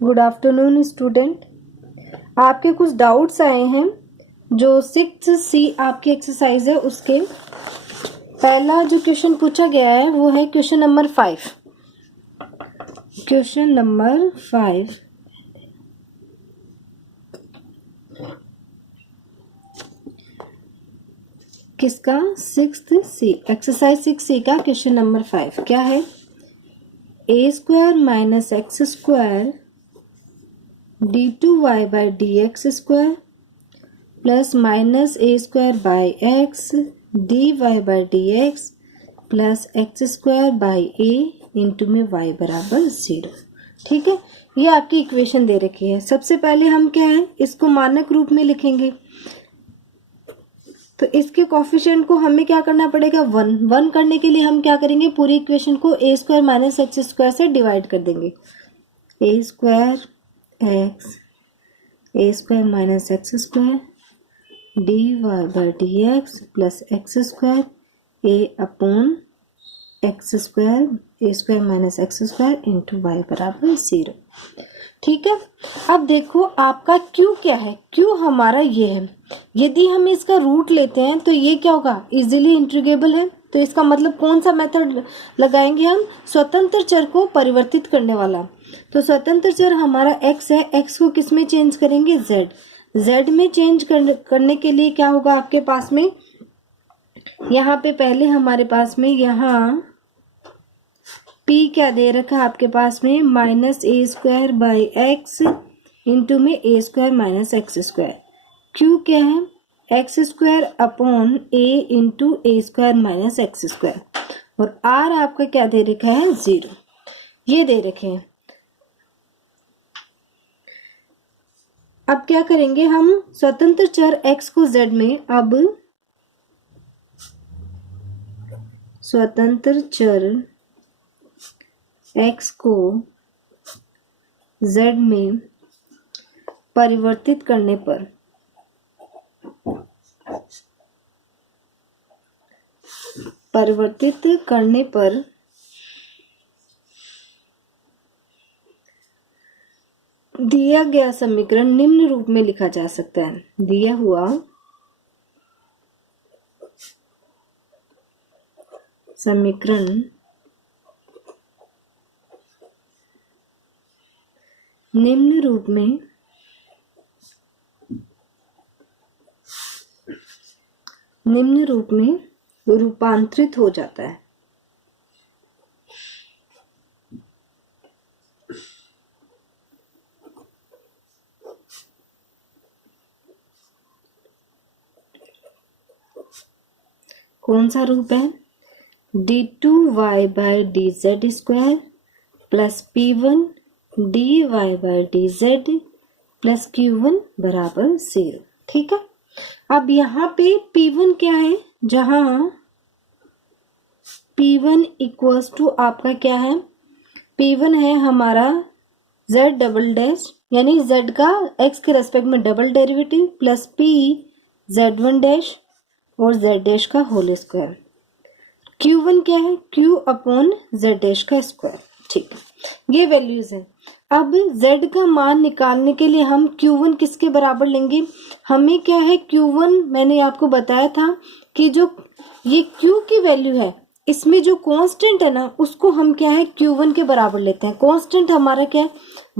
Good afternoon student. आपके कुछ doubts आए हैं जो 6C आपकी एक्सरसाइज है उसके पहला जो क्वेश्चन पूछा गया है वो है क्वेश्चन नंबर 5। क्वेश्चन नंबर 5 किसका 6C एक्सरसाइज 6C का क्वेश्चन नंबर 5 क्या है? a² - x² d2y by dx² plus -a² dy by dx plus x² by a into में y बराबर 0। ठीक है, ये आपकी इक्वेशन दे रखी है। सबसे पहले हम क्या है इसको मानक रूप में लिखेंगे, तो इसके कोफिशिएंट को हमें क्या करना पड़ेगा 1 करने के लिए हम क्या करेंगे पूरी इक्वेशन को a² - x² से डिवाइड कर देंगे। a² x a² - x² dy by dx plus x² a upon x² a² - x² into y बराबर 0। ठीक है, अब देखो आपका q क्या है। q हमारा ये है। यदि हम इसका रूट लेते हैं तो ये क्या होगा इजीली इंटीग्रेबल है। तो इसका मतलब कौन सा मेथड लगाएंगे हम? स्वतंत्र चर को परिवर्तित करने वाला। तो स्वतंत्र चर हमारा x है, x को किस में चेंज करेंगे z में चेंज करने के लिए क्या होगा आपके पास में यहाँ पे पहले हमारे पास में यहाँ p क्या दे रखा है आपके पास में -a² by x इंटू में a² - x²। q क्या है x² upon a into a² - x²। और r आपका क्या दे रखा है 0, ये दे रखे हैं। अब क्या करेंगे हम स्वतंत्र चर x को z में, अब स्वतंत्र चर x को z में परिवर्तित करने पर दिया गया समीकरण निम्न रूप में लिखा जा सकता है। दिया हुआ समीकरण निम्न रूप में रूपांतरित हो जाता है। कौन सा रूप है? d2y by dz² plus p1 dy by dz plus q1 बराबर 0। ठीक है, अब यहाँ पे p1 क्या है, जहां p1 इक्वल्स टू आपका क्या है, p1 है हमारा z डबल डैश यानी z का x के रेस्पेक्ट में double derivative plus p z1 dash और z डैश का होल स्क्वायर। q1 क्या है q अपॉन z डैश का स्क्वायर। ठीक है, ये वैल्यूज है। अब z का मान निकालने के लिए हम q1 किसके बराबर लेंगे? हमें क्या है q1 मैंने आपको बताया था कि जो ये q की वैल्यू है इसमें जो कांस्टेंट है ना उसको हम क्या है q1 के बराबर लेते हैं। कांस्टेंट हमारा क्या है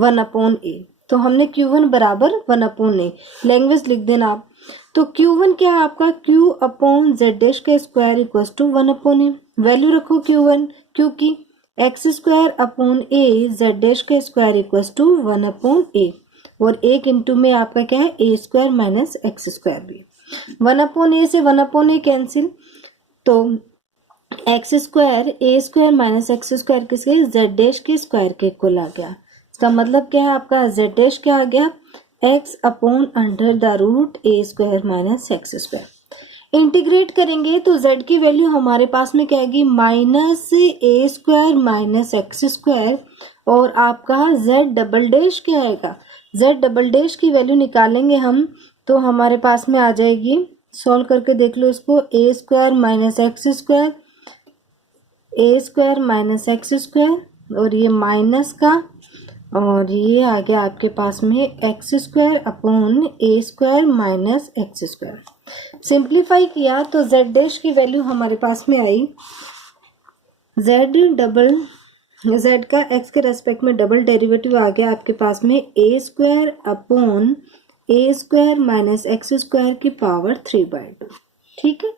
1/a, तो हमने q1 बराबर 1/a लैंग्वेज लिख देना आप। तो q1 क्या है आपका q अपॉन z डैश का square equals to 1/a। Value रखो q1 क्योंकि x² upon a z dash का स्क्वायर इक्वल्स टू 1/a और एक इंटू में आपका क्या है a² - x² भी 1/a से 1/a कैंसिल, तो x² a² - x² किसके z डैश के स्क्वायर के इक्वल आ गया। इसका मतलब क्या है आपका z डैश क्या आ गया x upon under the root a² - x²। Integrate करेंगे तो z की वैल्यू हमारे पास में क्या आएगी -a² - x² और आपका z डबल डैश क्या आएगा, z डबल डैश की वैल्यू निकालेंगे हम तो हमारे पास में आ जाएगी, सॉल्व करके देख लो इसको, a² - x² a² - x² और ये माइनस का और ये आ गया आपके पास में x square upon a square minus x square. Simplify किया तो जेड डैश की वैल्यू हमारे पास में आई जेड का एक्स के रेस्पेक्ट में डबल डेरिवेटिव आ गया आपके पास में a square upon a square minus x square की पावर 3/2। ठीक है,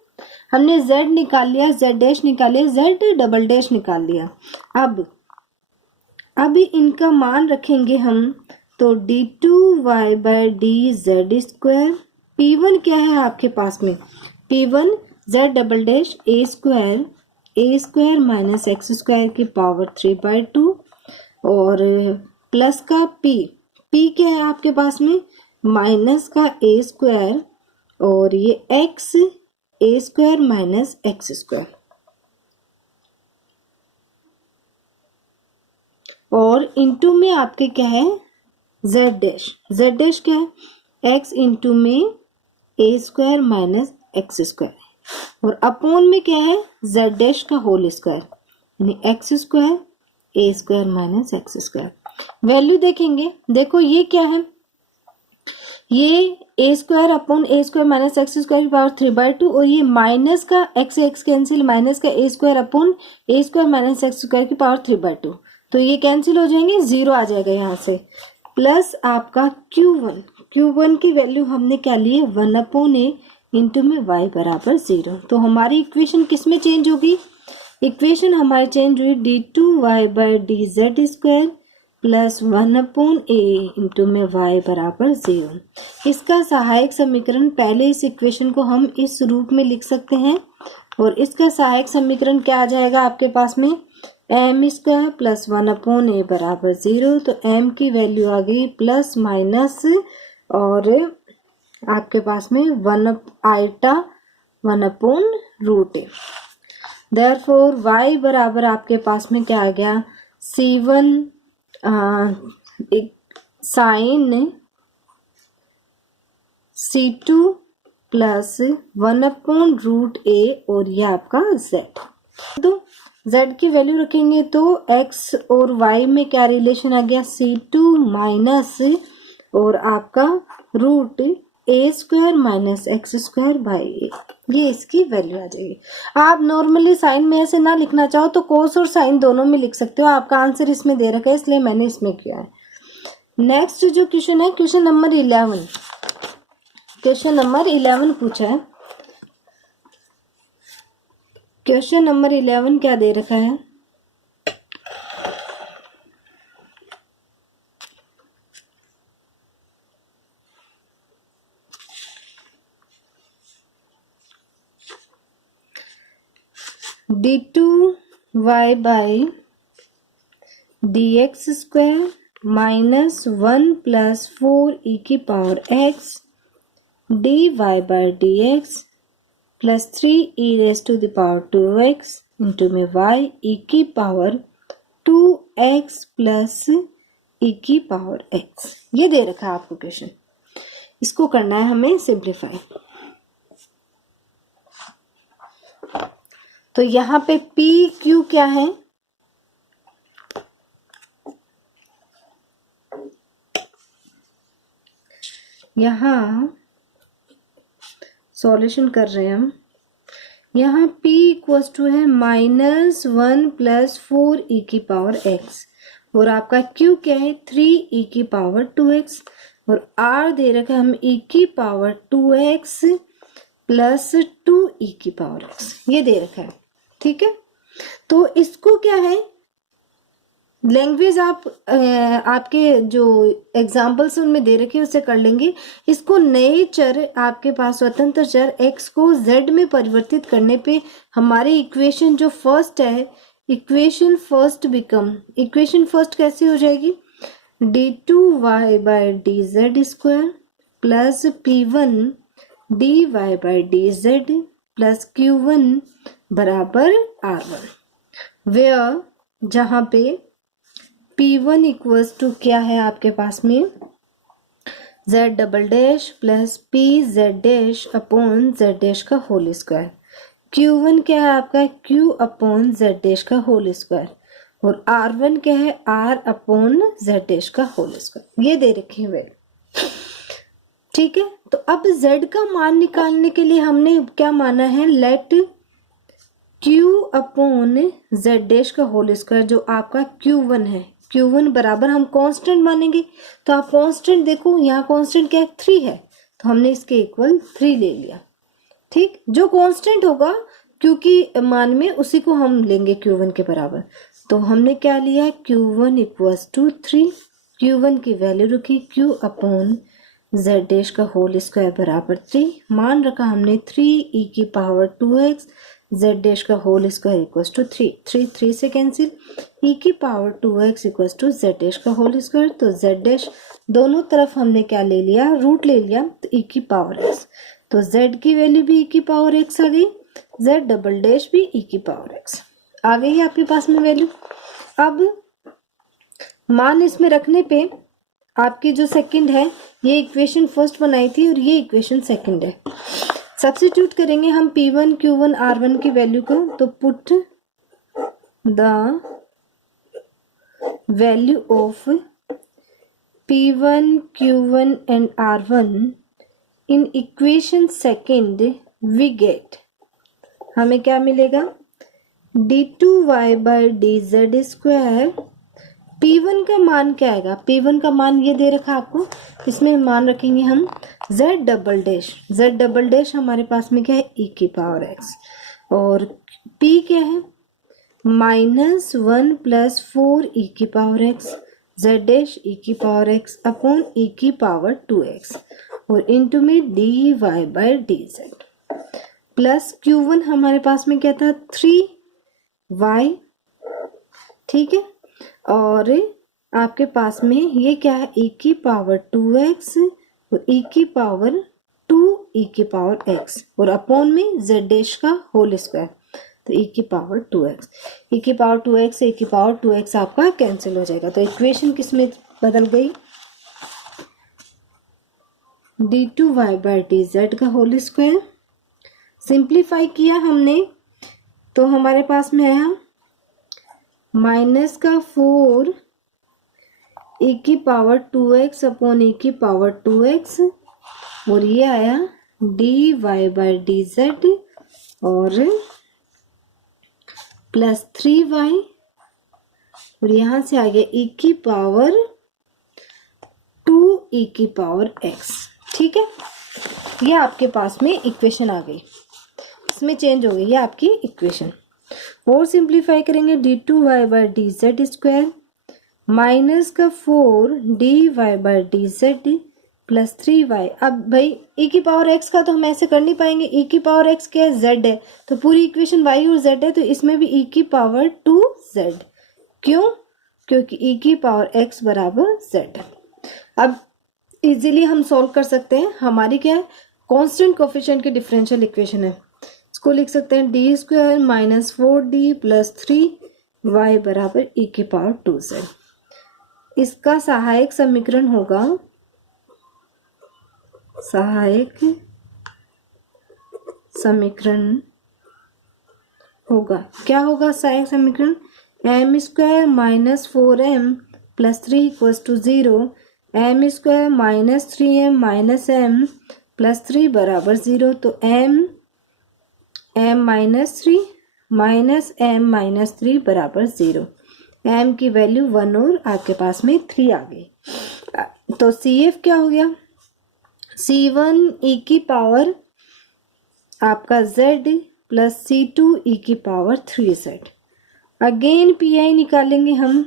हमने जेड निकाल लिया, जेड डैश निकाल लिया, जेड डबल डैश निकाल लिया। अब इनका मान रखेंगे हम, तो d2y/dz²। P1 क्या है आपके पास में, P1 z डबल डैश ए स्क्वायर माइनस एक्स स्क्वायर की पावर 3/2 और प्लस का P क्या है आपके पास में, माइनस का ए स्क्वायर और ये एक्स ए स्क्वायर माइनस एक्स स्क्वायर और इंटू में आपके क्या है जेड डैश क्या है एक्स इंटू में a square minus x square और अपोन में क्या है जेड डैश का होल स्क्वायर यानी x square a square minus x square. Value देखेंगे, देखो ये क्या है, ये a square upon a square minus x square की पावर 3/2 और ये माइनस का एक्स कैंसिल माइनस का a square upon a square minus x square की पावर 3/2 तो ये कैंसिल हो जाएंगे, जीरो आ जाएगा यहाँ से। प्लस आपका Q1 की वैल्यू हमने क्या ली है 1/a इंटू में y बराबर 0। तो हमारी इक्वेशन किस में चेंज होगी, इक्वेशन हमारी चेंज हुई d2y/dz² प्लस 1/a इंटू में y बराबर 0। इसका सहायक समीकरण, पहले इस इक्वेशन को हम इस रूप में लिख सकते हैं और इसका सहायक समीकरण क्या आ जाएगा आपके पास में m स्क्वायर प्लस 1/a बराबर 0। तो m की वैल्यू आ गई प्लस माइनस और आपके पास में 1/√a। देयरफॉर y बराबर आपके पास में क्या आ गया C1 sign C2 plus 1/√a और ये आपका z। तो z की वैल्यू रखेंगे तो x और y में क्या रिलेशन आ गया C2 माइनस और आपका root a square minus x square by a, ये इसकी वैल्यू आ जाएगी। आप नॉर्मली साइन में ऐसे ना लिखना चाहो तो कोस और साइन दोनों में लिख सकते हो, आपका आंसर इसमें दे रखा है इसलिए मैंने इसमें किया है। नेक्स्ट जो क्वेश्चन है क्वेश्चन नंबर 11 पूछा है। क्वेश्चन नंबर 11 क्या दे रखा है, d2y/dx² माइनस 1 प्लस 4e की power x dy/dx plus 3e raise to the power 2x into में y e की पावर 2x प्लस e की पावर x। ये दे रखा है आपको क्वेश्चन, इसको करना है हमें सिंप्लीफाई। तो यहाँ पे पी क्यू क्या है, यहाँ सॉल्यूशन कर रहे हैं हम। यहाँ p इक्वल्स टू है -1 प्लस 4e की पावर x और आपका q क्या है 3e की पावर 2x और r दे रखा है हम e की पावर 2x प्लस 2e की पावर x, ये दे रखा है। ठीक है, तो इसको क्या है लैंग्वेज आप आपके जो एग्जाम्पल्स उनमें दे रखे उससे कर लेंगे। इसको नए चर आपके पास स्वतंत्र चर x को z में परिवर्तित करने पे हमारी इक्वेशन जो फर्स्ट है इक्वेशन फर्स्ट कैसे हो जाएगी d2y/dz² plus P1 dy/dz plus Q1 बराबर R1 वेयर जहां पे P1 इक्वल्स टू क्या है आपके पास में z double dash plus P Z dash upon Z dash का होल स्क्वायर। Q1 क्या है आपका Q अपॉन जेड डैश का होल स्क्वायर और R1 क्या है, R अपॉन Z डैश का होल स्क्वायर, ये दे रखी है वैल्यू। ठीक है, तो अब Z का मान निकालने के लिए हमने क्या माना है, let Q upon Z dash का होल स्क्वायर जो आपका Q1 है, Q1 बराबर हम कांस्टेंट मानेंगे। तो आप कांस्टेंट देखो, यहाँ कांस्टेंट क्या है, 3 है, तो हमने इसके इक्वल 3 ले लिया। ठीक, जो कांस्टेंट होगा क्योंकि मान में उसी को हम लेंगे Q1 के बराबर। तो हमने क्या लिया, Q1 इक्वल्स टू 3, Q1 की वैल्यू रखी Q अपॉन Z डैश का होल स्क्वायर बराबर 3, मान रखा हमने 3 e की पावर 2x Z डैश का होल स्क्वायर इक्वल्स टू 3, 3 से कैंसिल, e की power 2x equals to Z dash का होल स्क्वायर। तो Z डैश दोनों तरफ हमने क्या ले लिया, रूट ले लिया, तो e की पावर x, तो z की वैल्यू भी e की पावर x आ गई, z डबल डैश भी e की पावर x आ गई है आपके पास में वैल्यू। अब मान इसमें रखने पे आपकी जो सेकंड है, ये इक्वेशन फर्स्ट बनाई थी और ये इक्वेशन सेकंड है। सब्स्टिट्यूट करेंगे हम P1 Q1 R1 की वैल्यू को, तो put the value of P1 Q1 and R1 in equation second, we get, हमें क्या मिलेगा, d2y by D Z square. P1 का मान क्या आएगा, P1 का मान ये दे रखा आपको, इसमें मान रखेंगे हम z double dash, z double dash हमारे पास में क्या है, e की पावर x, और P क्या है, -1 प्लस 4 e की power x z dash e की पावर x अपॉन e की पावर 2x और इंटू में dy by D Z plus Q1 हमारे पास में क्या था, 3y। ठीक है, और आपके पास में ये क्या है, e की पावर 2x और e की पावर 2 e की पावर x और अपॉन में z डैश का होल स्क्वायर, तो e की पावर 2x, e की पावर 2x e की पावर 2x आपका कैंसिल हो जाएगा। तो इक्वेशन किस में बदल गई, d2y बाई डी जेड का होल स्क्वायर। सिंप्लीफाई किया हमने तो हमारे पास में आया माइनस का 4 e की पावर 2x अपॉन e की पावर 2x और ये आया dy बाई डी जेड और प्लस 3y और यहाँ से आ गया e की पावर 2 e की पावर x। ठीक है, ये आपके पास में इक्वेशन आ गई, इसमें चेंज हो गई ये आपकी इक्वेशन। और सिंप्लीफाई करेंगे d2y by D Z square minus का 4 dy by D Z plus 3y। अब भाई e की पावर x का तो हम ऐसे कर नहीं पाएंगे, e की पावर x क्या है, z है, तो पूरी इक्वेशन y और z है, तो इसमें भी e की पावर 2z। क्यों, क्योंकि e की पावर x बराबर z। अब इजीली हम सॉल्व कर सकते हैं, हमारी क्या है, कांस्टेंट कोफिशिएंट की डिफरेंशियल इक्वेशन है, इसको लिख सकते हैं D square minus 4d plus 3y बराबर e की पावर 2z। इसका सहायक समीकरण होगा, सहायक समीकरण होगा, क्या होगा सहायक समीकरण, m square minus 4m plus 3 equals to 0, m square minus 3m minus m plus 3 बराबर 0। तो m minus 3 minus m minus 3 बराबर 0, m की वैल्यू 1 और आपके पास में 3 आ गई। तो CF क्या हो गया, C1 e की पावर आपका z प्लस C2 e की पावर 3z। अगेन PI निकालेंगे हम,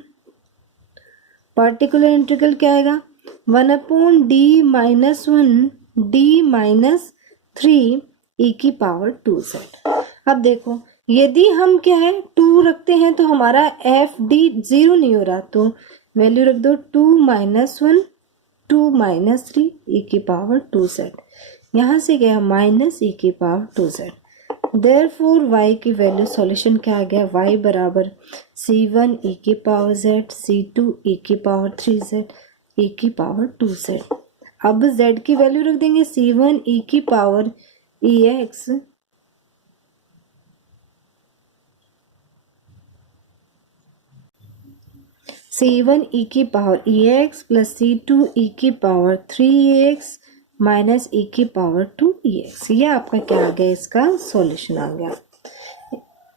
पर्टिकुलर इंटीग्रल क्या आएगा, 1 upon d minus 1 d minus 3 e की पावर 2z। अब देखो यदि हम क्या है 2 रखते हैं तो हमारा FD 0 नहीं हो रहा, तो वैल्यू रख दो 2 माइनस 1 2 माइनस 3 e की पावर 2z, यहाँ से गया माइनस e की पावर 2z। देयरफॉर y की वैल्यू सॉल्यूशन क्या आ गया, y बराबर C1 e की पावर z C2 e की पावर 3z e की पावर 2z। अब z की वैल्यू रख देंगे C1 e की पावर ex C1 e की power ex plus C2 e की पावर 3ex माइनस e की पावर 2ex। ये आपका क्या आ गया, इसका सॉल्यूशन आ गया।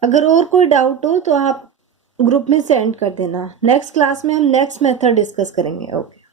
अगर और कोई डाउट हो तो आप ग्रुप में सेंड कर देना। नेक्स्ट क्लास में हम नेक्स्ट मेथड डिस्कस करेंगे। ओके।